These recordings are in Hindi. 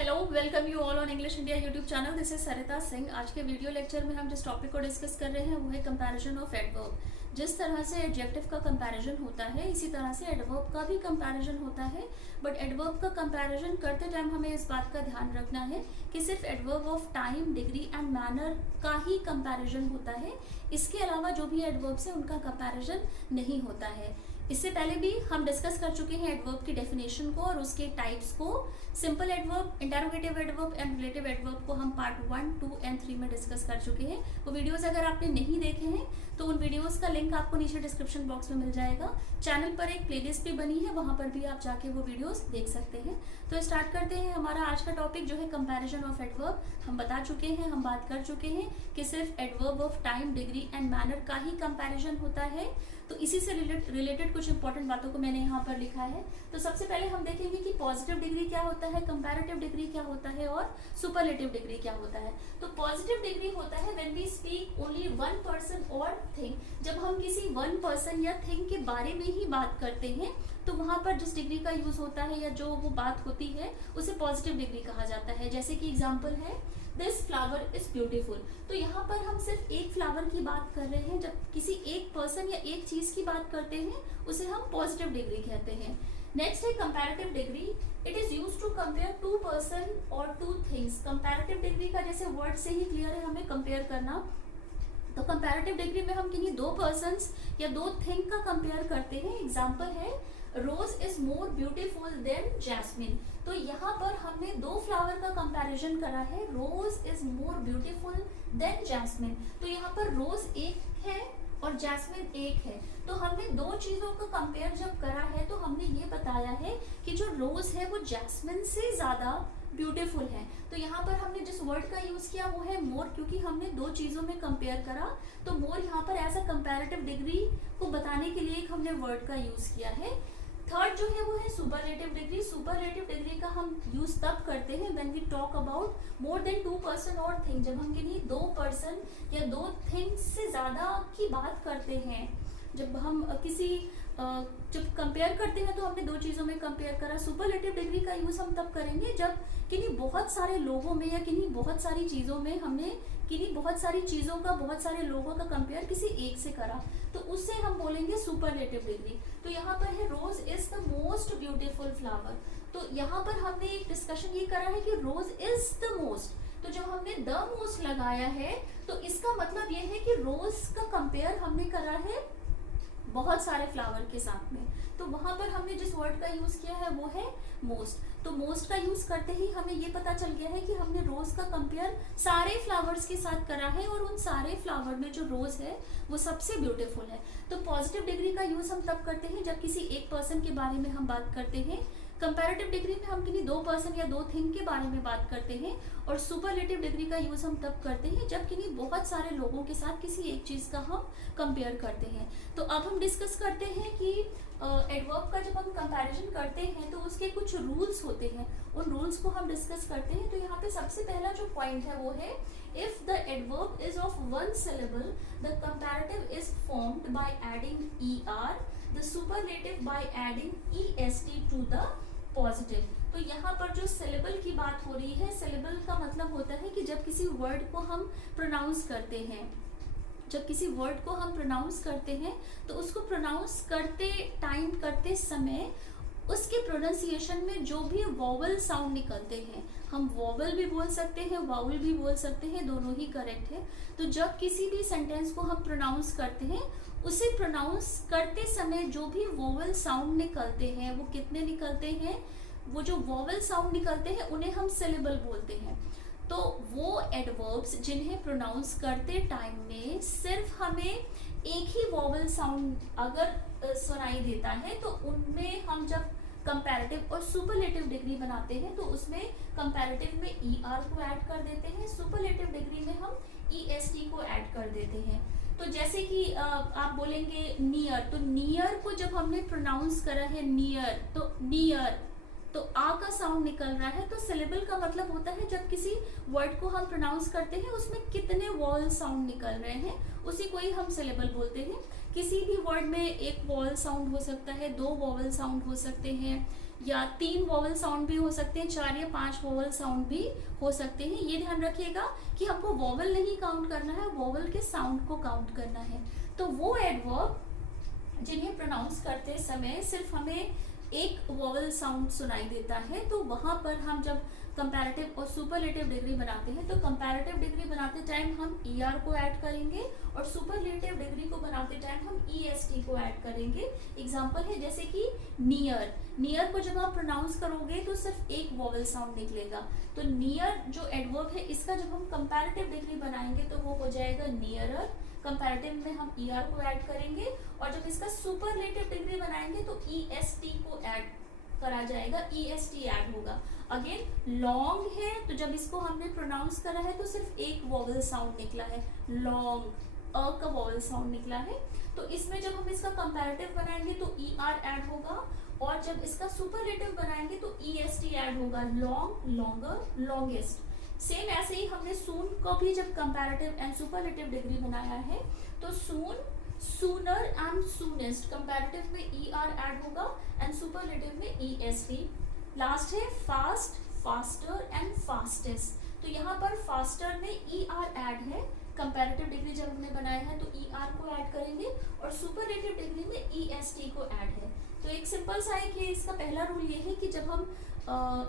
Hello, welcome you all on English India YouTube channel. This is Sarita Singh. आज के वीडियो लेक्चर में हम जिस टॉपिक को डिस्कस कर रहे हैं वो है कंपैरिजन ऑफ एडवर्ब। जिस तरह से एडजेक्टिव का कंपैरिजन होता है इसी तरह से एडवर्ब का भी कंपैरिजन होता है। बट एडवर्ब का कंपैरिजन करते टाइम हमें इस बात का ध्यान रखना है कि सिर्फ adverb of time, degree and manner का ही कंपैरिजन होता है। इसके अलावा जो भी एडवर्ब्स है उनका कंपैरिजन नहीं होता है। इससे पहले भी हम डिस्कस कर चुके हैं एडवर्ब की डेफिनेशन को और उसके टाइप्स को। Simple adverb, interrogative adverb and relative adverb को हम पार्ट 1, 2 एंड 3 में डिस्कस कर चुके हैं। वो वीडियोस अगर आपने नहीं देखे हैं तो उन वीडियोस का लिंक आपको नीचे डिस्क्रिप्शन बॉक्स में मिल जाएगा। चैनल पर एक प्लेलिस्ट भी बनी है, वहां पर भी आप जाके वो वीडियोस देख सकते हैं। तो स्टार्ट करते हैं। हमारा आज का टॉपिक जो है कंपैरिजन ऑफ एडवर्ब। हम बता चुके हैं, हम बात कर चुके हैं कि सिर्फ adverb of time, degree and manner का ही कंपैरिजन होता है। तो इसी से रिलेटेड कुछ इंपॉर्टेंट बातों को मैंने यहाँ पर लिखा है। तो सबसे पहले हम देखेंगे कि पॉजिटिव डिग्री क्या होता है, कंपैरेटिव डिग्री क्या होता है और सुपरलेटिव डिग्री क्या होता है। तो पॉजिटिव डिग्री होता है when we speak only one person और थिंग। जब हम किसी वन पर्सन या थिंग के बारे में ही बात करते हैं तो वहां पर जिस डिग्री का यूज होता है या जो वो बात होती है उसे पॉजिटिव डिग्री कहा जाता है। जैसे कि एग्जाम्पल है दिस फ्लावर इज ब्यूटीफुल। तो यहाँ पर हम सिर्फ एक फ्लावर की बात कर रहे हैं। जब किसी एक पर्सन या एक चीज की बात करते हैं उसे हम पॉजिटिव डिग्री कहते हैं। नेक्स्ट है comparative degree. It is used to compare two person और टू थिंग्स। कंपैरेटिव डिग्री का जैसे वर्ड से ही क्लियर है हमें कंपेयर करना। तो कंपैरेटिव डिग्री में हम किन्हीं दो पर्सन्स या दो थिंग का कंपेयर करते हैं। एग्जाम्पल है rose is more beautiful than jasmine. तो यहाँ पर हमने दो फ्लावर का कंपैरिजन करा है, rose is more beautiful than jasmine. तो यहाँ पर रोज एक है और जैस्मिन एक है। तो हमने दो चीजों का कंपेयर जब करा है तो हमने ये बताया है कि जो रोज है वो जैस्मिन से ज्यादा ब्यूटीफुल है। तो यहाँ पर हमने जिस वर्ड का यूज किया वो है मोर, क्योंकि हमने दो चीजों में कंपेयर करा। तो मोर यहाँ पर ऐसा कंपैरेटिव डिग्री को बताने के लिए एक हमने वर्ड का यूज किया है। थर्ड जो है वो है सुपरलेटिव डिग्री। सुपरलेटिव डिग्री का हम यूज तब करते हैं when we talk about more than two person और थिंग। जब हम किन्हीं दो पर्सन या दो थिंग्स से ज्यादा की बात करते हैं, जब हम जब कंपेयर करते हैं तो हमने दो चीजों में कंपेयर करा। सुपरलेटिव डिग्री का यूज हम तब करेंगे जब किन्हीं बहुत सारे लोगों में या किन्हीं बहुत सारी चीजों में हमने किन्हीं बहुत सारी चीजों का, बहुत सारे लोगों का कंपेयर किसी एक से करा, तो उससे हम बोलेंगे सुपरलेटिव डिग्री। तो यहाँ पर है rose is the most beautiful flower. तो यहाँ पर हमने एक डिस्कशन ये करा है कि रोज इज द मोस्ट। तो जब हमने द मोस्ट लगाया है तो इसका मतलब ये है कि रोज का कंपेयर हमने करा है बहुत सारे फ्लावर के साथ में। तो वहां पर हमने जिस वर्ड का यूज किया है वो है मोस्ट। तो मोस्ट का यूज करते ही हमें ये पता चल गया है कि हमने रोज का कंपेयर सारे फ्लावर्स के साथ करा है और उन सारे फ्लावर में जो रोज है वो सबसे ब्यूटीफुल है। तो पॉजिटिव डिग्री का यूज हम तब करते हैं जब किसी एक पर्सन के बारे में हम बात करते हैं। कंपैरेटिव डिग्री में हम किन्हीं दो पर्सन या दो थिंग के बारे में बात करते हैं। और सुपरलेटिव डिग्री का यूज हम तब करते हैं जब किन्हीं बहुत सारे लोगों के साथ किसी एक चीज का हम कंपेयर करते हैं। तो अब हम डिस्कस करते हैं कि एडवर्ब का जब हम कंपैरिजन करते हैं तो उसके कुछ रूल्स होते हैं, उन रूल्स को हम डिस्कस करते हैं। तो यहाँ पे सबसे पहला जो पॉइंट है वो है if the adverb is of one syllable the comparative is formed by adding ER, the superlative by adding EST to the positive. तो यहाँ पर जो सिलेबल की बात हो रही है, सिलेबल का मतलब होता है कि जब किसी वर्ड को हम प्रोनाउंस करते हैं, जब किसी वर्ड को हम प्रोनाउंस करते हैं तो उसको प्रोनाउंस करते टाइम, करते समय उसके प्रोनाउंसिएशन में जो भी वॉवल साउंड निकलते हैं, हम वॉवल भी बोल सकते हैं, वाउल भी बोल सकते हैं, दोनों ही करेक्ट है। तो जब किसी भी सेंटेंस को हम प्रोनाउंस करते हैं उसे प्रोनाउंस करते समय जो भी वॉवल साउंड निकलते हैं वो कितने निकलते हैं, वो जो वॉवल साउंड निकलते हैं उन्हें हम सिलेबल बोलते हैं। तो वो एडवर्ब्स जिन्हें प्रोनाउंस करते टाइम में सिर्फ हमें एक ही वॉवल साउंड अगर सुनाई देता है तो उनमें हम जब कंपैरेटिव और सुपरलेटिव डिग्री बनाते हैं तो उसमें कंपैरेटिव में ER को ऐड कर देते हैं, सुपरलेटिव डिग्री में हम EST को ऐड कर देते हैं। तो जैसे कि आप बोलेंगे नियर, तो नियर को जब हमने प्रोनाउंस करा है नियर, तो नियर तो आ का साउंड निकल रहा है। तो सिलेबल का मतलब होता है जब किसी वर्ड को हम प्रोनाउंस करते हैं उसमें कितने वॉवल साउंड निकल रहे हैं, उसी को ही हम सिलेबल बोलते हैं। किसी भी वर्ड में एक वॉवल साउंड हो सकता है, दो वॉवल साउंड हो सकते हैं, या 3 वोवल साउंड भी हो सकते हैं, 4 या 5 वोवल साउंड भी हो सकते हैं। ये ध्यान रखिएगा कि हमको वोवल नहीं काउंट करना है, वोवल के साउंड को काउंट करना है। तो वो एडवर्ब जिन्हें प्रोनाउंस करते समय सिर्फ हमें एक वोवल साउंड सुनाई देता है, तो वहां पर हम जब कंपैरेटिव और सुपरलेटिव डिग्री बनाते हैं तो कंपैरेटिव डिग्री बनाते टाइम हम ER को ऐड करेंगे और सुपरलेटिव डिग्री को बनाते टाइम हम EST को ऐड करेंगे। एग्जांपल है जैसे कि नियर, नियर को जब आप प्रोनाउंस करोगे तो सिर्फ एक वोवल साउंड निकलेगा। तो नियर जो एडवर्ब है इसका जब हम कंपैरेटिव डिग्री बनाएंगे तो वो हो जाएगा नियरर, कंपैरेटिव में हम ER को ऐड करेंगे और जब इसका सुपरलेटिव डिग्री बनाएंगे तो EST को ऐड करा जाएगा, EST ऐड होगा। अगेन लॉन्ग है तो जब इसको हमने प्रोनाउंस करा है तो सिर्फ एक वोवल साउंड निकला है, लॉन्ग, अ का वोवल साउंड निकला है। तो इसमें जब हम इसका कंपैरेटिव बनाएंगे तो ER ऐड होगा और जब इसका सुपरलेटिव बनाएंगे तो EST ऐड होगा, लॉन्ग, लॉन्गर, लॉन्गेस्ट। सेम ऐसे ही हमने सून को भी जब कंपैरेटिव एंड सुपरलेटिव डिग्री बनाया है तो सून, सूनर एंड सूनेस्ट, कंपैरेटिव में ER ऐड होगा एंड सुपरलेटिव में EST। लास्ट है फास्ट, फास्टर एंड फास्टेस्ट। तो यहाँ पर फास्टर में ER ऐड है, कंपैरेटिव डिग्री जब हमने बनाया है तो ER को ऐड करेंगे और सुपरलेटिव डिग्री में EST को ऐड है। तो एक सिंपल सा है कि इसका पहला रूल ये है कि जब हम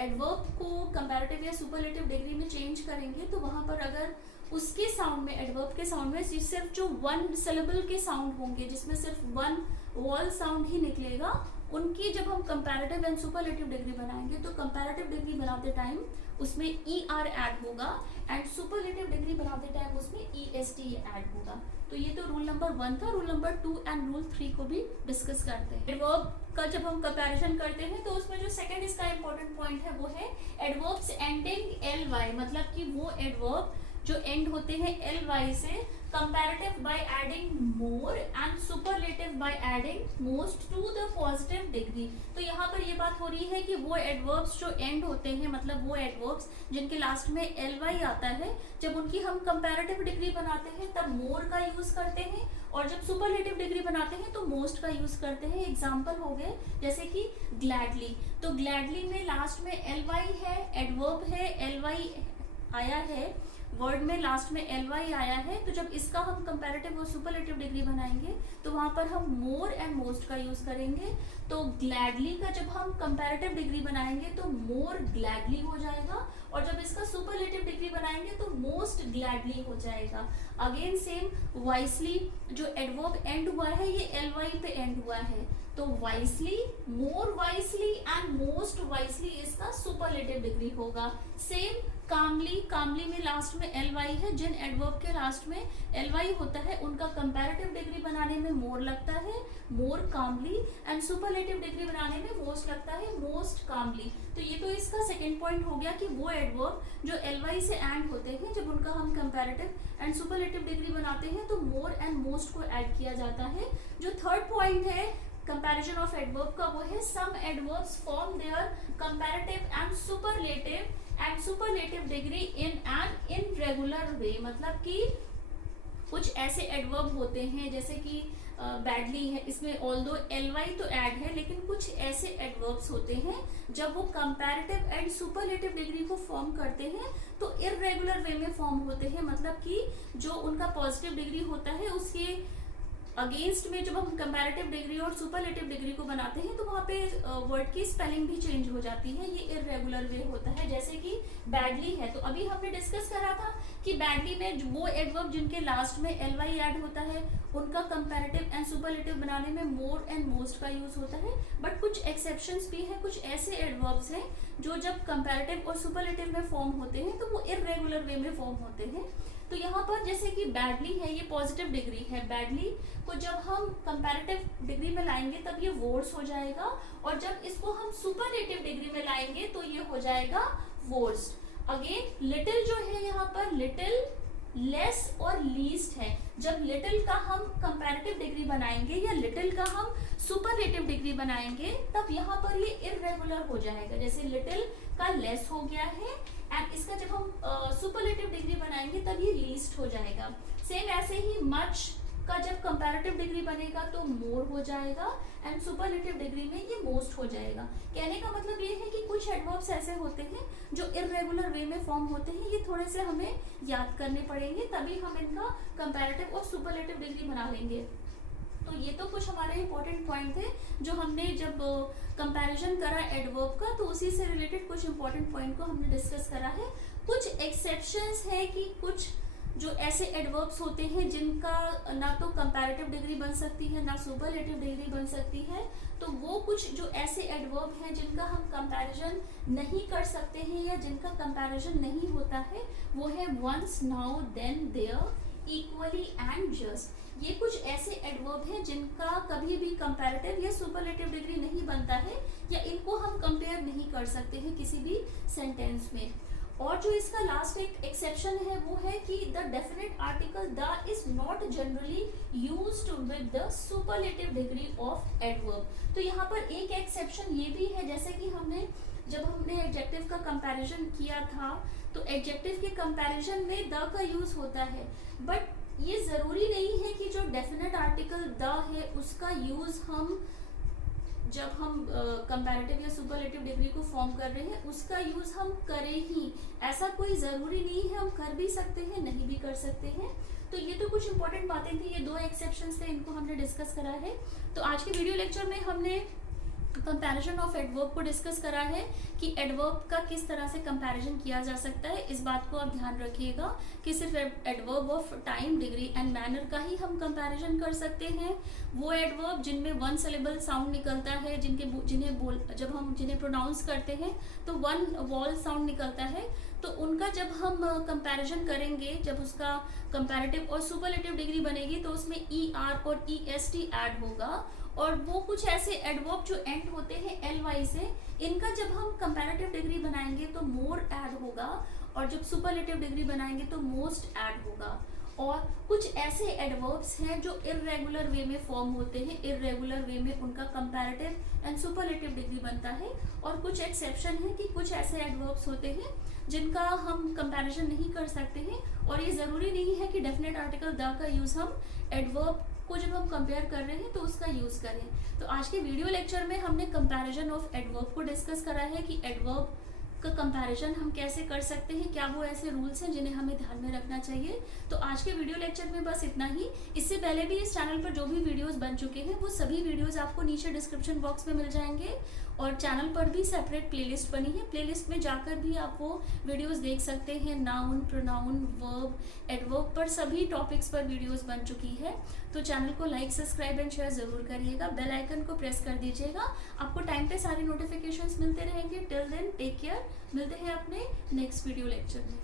एडवर्ब को कंपैरेटिव या सुपरलेटिव डिग्री में चेंज करेंगे तो वहां पर अगर उसके साउंड में, एडवर्ब के साउंड में सिर्फ जो वन सिलेबल के साउंड होंगे जिसमें सिर्फ वन वॉल साउंड ही निकलेगा, उनकी जब हम कंपैरेटिव एंड सुपरलेटिव डिग्री बनाएंगे तो कंपैरेटिव डिग्री बनाते टाइम उसमें ER ऐड होगा एंड सुपरलेटिव डिग्री बनाते टाइम उसमें EST ऐड होगा। तो ये तो रूल नंबर 1 था। रूल नंबर 2 एंड रूल 3 को भी डिस्कस करते हैं। एडवर्ब का जब हम कंपैरिजन करते हैं तो उसमें जो सेकंड इसका इंपॉर्टेंट पॉइंट है वो है एडवर्ब्स एंडिंग LY, मतलब कि वो एडवर्ब जो एंड होते हैं LY से, comparative by adding more and superlative by adding most to the positive degree. तो यहाँ पर ये बात हो रही है कि वो एडवर्ब्स जो एंड होते हैं, मतलब वो एडवर्ब्स जिनके लास्ट में LY आता है, जब उनकी हम कंपैरेटिव डिग्री बनाते हैं तब मोर का यूज करते हैं और जब सुपरलेटिव डिग्री बनाते हैं तो मोस्ट का यूज करते हैं। एग्जाम्पल हो गए जैसे कि ग्लैडली, तो ग्लैडली में लास्ट में LY है, एडवर्ब है, LY आया है, वर्ड में लास्ट में LY आया है, तो जब इसका हम कंपैरेटिव और सुपरलेटिव डिग्री बनाएंगे तो वहां पर हम मोर एंड मोस्ट का यूज करेंगे। तो ग्लैडली का जब हम कंपैरेटिव डिग्री बनाएंगे तो मोर ग्लैडली हो जाएगा और जब इसका सुपरलेटिव डिग्री बनाएंगे तो मोस्ट ग्लैडली हो जाएगा। अगेन सेम वाइसली, जो एडवर्ब एंड हुआ है ये LY पे एंड हुआ है, तो wisely, more wisely and most wisely इसका सुपरलेटिव डिग्री होगा। सेम कामली, कामली में लास्ट में LY है, जिन एडवर्ब के लास्ट में LY होता है उनका कंपैरेटिव डिग्री बनाने में मोर लगता है, मोर कामली, एंड सुपरलेटिव डिग्री बनाने में मोस्ट लगता है, मोस्ट कामली। तो ये तो इसका सेकंड पॉइंट हो गया कि वो एडवर्ब जो LY से एंड होते हैं जब उनका हम कंपैरेटिव एंड सुपरलेटिव डिग्री बनाते हैं तो मोर एंड मोस्ट को ऐड किया जाता है। जो थर्ड पॉइंट है कंपैरिजन ऑफ एडवर्ब का वो है some adverbs form their comparative and superlative degree in an irregular way, मतलब कि कुछ ऐसे एडवर्ब होते हैं जैसे कि बैडली है, इसमें ऑल्दो LY तो ऐड है लेकिन कुछ ऐसे एडवर्ब्स होते हैं जब वो कंपैरेटिव एंड सुपरलेटिव डिग्री को फॉर्म करते हैं तो इररेगुलर वे में फॉर्म होते हैं, मतलब कि जो उनका पॉजिटिव डिग्री होता है उसके अगेंस्ट में जब हम कंपैरेटिव डिग्री और सुपरलेटिव डिग्री को बनाते हैं तो वहाँ पे वर्ड की स्पेलिंग भी चेंज हो जाती है, ये इररेगुलर वे होता है। जैसे कि बैडली है तो अभी हमने डिस्कस करा था कि बैडली में वो एडवर्ब जिनके लास्ट में LY ऐड होता है उनका कंपैरेटिव एंड सुपरलेटिव बनाने में मोर एंड मोस्ट का यूज होता है, बट कुछ एक्सेप्शंस भी हैं, कुछ ऐसे एडवर्ब्स हैं जो जब कंपैरेटिव और सुपरलेटिव में फॉर्म होते हैं तो वो इररेगुलर वे में फॉर्म होते हैं। तो यहाँ पर जैसे कि बैडली है, ये पॉजिटिव डिग्री है, बैडली को जब हम कंपैरेटिव डिग्री में लाएंगे तब ये वोर्स हो जाएगा और जब इसको हम सुपरलेटिव डिग्री में लाएंगे तो ये हो जाएगा वोर्स्ट। अगेन लिटिल जो है यहाँ पर लिटिल, लेस और लीस्ट है, जब लिटिल का हम कंपैरेटिव डिग्री बनाएंगे या लिटिल का हम सुपरलेटिव डिग्री बनाएंगे तब यहाँ पर ये इररेगुलर हो जाएगा, जैसे लिटिल का लेस हो गया है एंड इसका जब हम सुपरलेटिव डिग्री बनाएंगे तब ये लीस्ट हो जाएगा। सेम ऐसे ही मच, का जब कंपैरेटिव डिग्री बनेगा तो मोर हो जाएगा एंड सुपरलेटिव डिग्री में ये मोस्ट हो जाएगा। कहने का मतलब ये है कि कुछ एडवर्ब्स ऐसे होते हैं जो इर्रेगुलर वे में फॉर्म होते हैं, ये थोड़े से हमें याद करने पड़ेंगे, तभी हम इनका कंपैरेटिव और सुपरलेटिव डिग्री बना लेंगे। तो ये तो कुछ हमारे इंपॉर्टेंट पॉइंट थे जो हमने जब कंपैरिजन करा एडवर्ब का, तो उसी से रिलेटेड कुछ इंपॉर्टेंट पॉइंट को हमने डिस्कस करा है। कुछ एक्सेप्शंस है कि कुछ जो ऐसे एडवर्ब्स होते हैं जिनका ना तो कंपैरेटिव डिग्री बन सकती है ना सुपरलेटिव डिग्री बन सकती है, तो वो कुछ जो ऐसे एडवर्ब हैं जिनका हम कंपैरिजन नहीं कर सकते हैं या जिनका कंपैरिजन नहीं होता है, वो है once, now, then, there, equally and just. ये कुछ ऐसे एडवर्ब हैं जिनका कभी भी कंपैरेटिव या सुपरलेटिव डिग्री नहीं बनता है या इनको हम कंपेयर नहीं कर सकते हैं किसी भी सेंटेंस में। और जो इसका लास्ट एक एक्सेप्शन है वो है कि the definite article the is not generally used with the superlative degree of adverb. तो यहाँ पर एक एक्सेप्शन ये भी है, जैसे कि जब हमने एडजेक्टिव का कंपैरिजन किया था तो एडजेक्टिव के कंपैरिजन में द का यूज होता है, बट ये जरूरी नहीं है कि जो डेफिनेट आर्टिकल द है उसका यूज जब हम कंपैरेटिव या सुपरलेटिव डिग्री को फॉर्म कर रहे हैं उसका यूज हम करें ही, ऐसा कोई जरूरी नहीं है। हम कर भी सकते हैं, नहीं भी कर सकते हैं। तो ये तो कुछ इंपॉर्टेंट बातें थी, ये दो एक्सेप्शंस थे, इनको हमने डिस्कस करा है। तो आज के वीडियो लेक्चर में हमने कंपैरिजन ऑफ एडवर्ब को डिस्कस करा है कि एडवर्ब का किस तरह से कंपैरिजन किया जा सकता है। इस बात को आप ध्यान रखिएगा कि सिर्फ adverb of time, degree and manner का ही हम कंपैरिजन कर सकते हैं। वो एडवर्ब जिनमें वन सिलेबल साउंड निकलता है, जब हम जिन्हें प्रोनाउंस करते हैं तो वन वॉल साउंड निकलता है, तो उनका जब हम कंपैरिजन करेंगे, जब उसका कंपैरेटिव और सुपरलेटिव डिग्री बनेगी तो उसमें ER और EST ऐड होगा। और वो कुछ ऐसे एडवर्ब जो एंड होते हैं LY से, इनका जब हम कंपैरेटिव डिग्री बनाएंगे तो मोर ऐड होगा, और जब सुपरलेटिव डिग्री बनाएंगे तो मोस्ट ऐड होगा। और कुछ ऐसे एडवर्ब्स हैं जो इर्रेगुलर वे में फॉर्म होते हैं, इर्रेगुलर वे में उनका कंपैरेटिव एंड सुपरलेटिव डिग्री बनता है। और कुछ एक्सेप्शन है कि कुछ ऐसे एडवर्ब्स होते हैं जिनका हम कंपैरिजन नहीं कर सकते हैं, और ये जरूरी नहीं है कि डेफिनेट आर्टिकल द का यूज हम एडवर्ब को जब हम कंपेयर कर रहे हैं तो उसका यूज करें। तो आज के वीडियो लेक्चर में हमने कंपैरिजन ऑफ एडवर्ब को डिस्कस करा है कि एडवर्ब का कंपैरिजन हम कैसे कर सकते हैं, क्या वो ऐसे रूल्स हैं जिन्हें हमें ध्यान में रखना चाहिए। तो आज के वीडियो लेक्चर में बस इतना ही। इससे पहले भी इस चैनल पर जो भी वीडियोस बन चुके हैं वो सभी वीडियोस आपको नीचे डिस्क्रिप्शन बॉक्स में मिल जाएंगे, और चैनल पर भी सेपरेट प्लेलिस्ट बनी है, प्लेलिस्ट में जाकर भी आप वो वीडियोस देख सकते हैं। नाउन, प्रोनाउन, वर्ब, एडवर्ब पर सभी टॉपिक्स पर वीडियोस बन चुकी है। तो चैनल को लाइक, सब्सक्राइब एंड शेयर जरूर करिएगा, बेल आइकन को प्रेस कर दीजिएगा, आपको टाइम पे सारे नोटिफिकेशंस मिलते रहेंगे। टिल देन टेक केयर, मिलते हैं अपने नेक्स्ट वीडियो लेक्चर में।